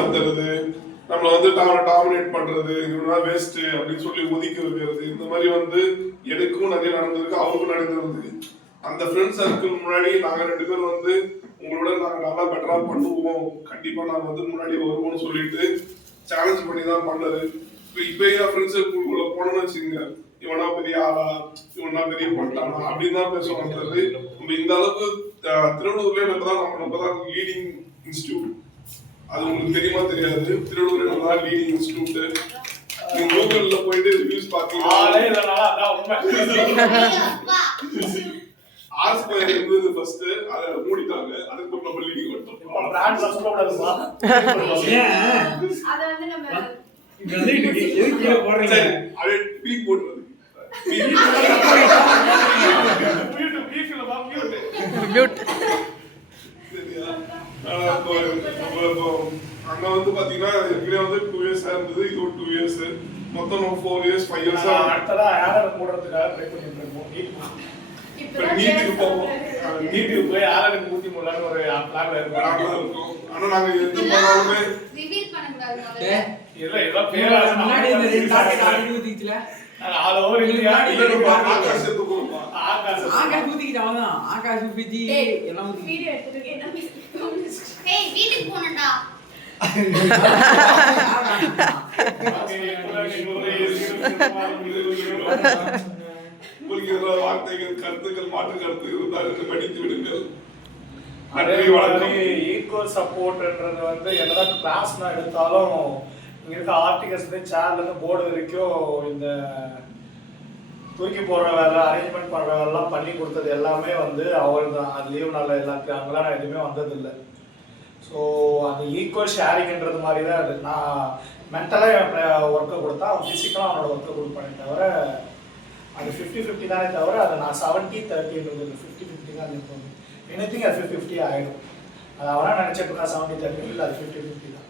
பத்துறது, நம்மள வந்து டாமினேட் பண்றது, இவனா வேஸ்ட் அப்படின்னு சொல்லி ஒதுக்கி வைக்கிறது, இந்த மாதிரி வந்து எனக்கும் நிறைய நடந்திருக்கு, அவருக்கும் நடந்திருக்கு. அந்த ஃப்ரெண்ட் சர்க்கிள் முன்னாடி நாங்க 2 பேரும் வந்து உங்களோட நாங்க நல்லா பெட்டரா பண்ணுவோம், கண்டிப்பா நாங்க வந்து முன்னாடி வருவோம்னு சொல்லிட்டு சேலஞ்ச் பண்ணி தான் பண்ணது. இப்ப என் ஃப்ரெண்ட் சர்க்கிள்குள்ள போனோம்னு வச்சுங்க, இவனா பெரிய ஆளா, இவனா பெரிய பட்டானா அப்படின்னு தான் பேசுவாங்க. நம்ம இந்த அளவுக்கு திருவள்ளூர்லயே நம்ம தான் லீடிங் இன்ஸ்டியூட். அது உங்களுக்கு தெரியுமா தெரியாது, திருவள்ளூர்ல நம்ம தான் லீடிங் இன்ஸ்டியூட். நீங்க கூகுள்ல போயிட்டு ரிவ்யூஸ் பாத்தீங்கன்னா ஆர் ஸ்கொயர் இருந்தது ஃபர்ஸ்ட், அத மூடிட்டாங்க. அதுக்கு நம்ம லீடிங் எடுத்தோம். பிராண்ட் சொல்ல கூடாதுமா, அத வந்து நம்ம எதுக்கு கீழ போடுறீங்க, அத பீக் போடுறது. மியூட் சரியா? அங்க வந்து பாத்தீங்கன்னா ஏற்கனவே வந்து 2 இயர்ஸ் இருந்தது, இது ஒரு 2 இயர்ஸ், மொத்தம் 4 இயர்ஸ் 5 இயர்ஸ் அடுத்ததா யாரை போடுறதுக்காக ட்ரை பண்ணிட்டு இருக்கோம். நீட்டுக்கு போவோம், நீட்டுக்கு போய் யாருக்கு ஊத்தி போடலான்னு ஒரு பிளான்ல இருக்கும். ஆனா நாங்க எது பண்ணாலுமே ரிவீல் பண்ண கூடாது. இல்ல ஏதோ பேரா முன்னாடி இந்த ரெண்டு டார்கெட் ஊத்திச்சல ஆல் ஓவர் இல்லையா, ஆகாஷ் எடுத்து போறோம். ஆகாஷ் ஊத்திக்கிட்ட அவதான், ஆகாஷ் பிஜி எல்லாம் ஊத்தி வீடியோ எடுத்துட்டு என்ன ஏய் வீட்டுக்கு போறடா. உங்களுக்கு வார்த்தைகள் கருத்துக்கள் மாற்று கருத்து இருந்தால் படித்து விடுங்கள். ஈக்குவல் சப்போர்ட்ன்றது வந்து என்னதான் கிளாஸ்னா எடுத்தாலும் இங்க இருக்க ஆர்டிகல்ஸ் சேர்ல இருந்து போர்டு வரைக்கும் இந்த தூக்கி போடுற வேலை, அரேஞ்ச்மெண்ட் பண்ற வேலை எல்லாம் பண்ணி கொடுத்தது எல்லாமே வந்து அவர் தான். அது லீவ் நாள் எல்லாத்தையும் அங்கெல்லாம் நான் எதுவுமே வந்ததில்லை. ஸோ அந்த ஈக்குவல் ஷேரிங்ன்றது மாதிரி தான் அது. நான் மென்டலாக ஒர்க்கை கொடுத்தா அவன் ஃபிசிக்கலாக அவனோட ஒர்க்கை கொடுப்பானே தவிர அது 50-50 தானே தவிர அது நான் 70-30 50-50 தான் இருக்கும். எனிதிங் அது 50-50 ஆகிடும். அது அவனா நினச்சிட்டு இருக்கா 70-30 இல்லை, அது 50-50 தான்.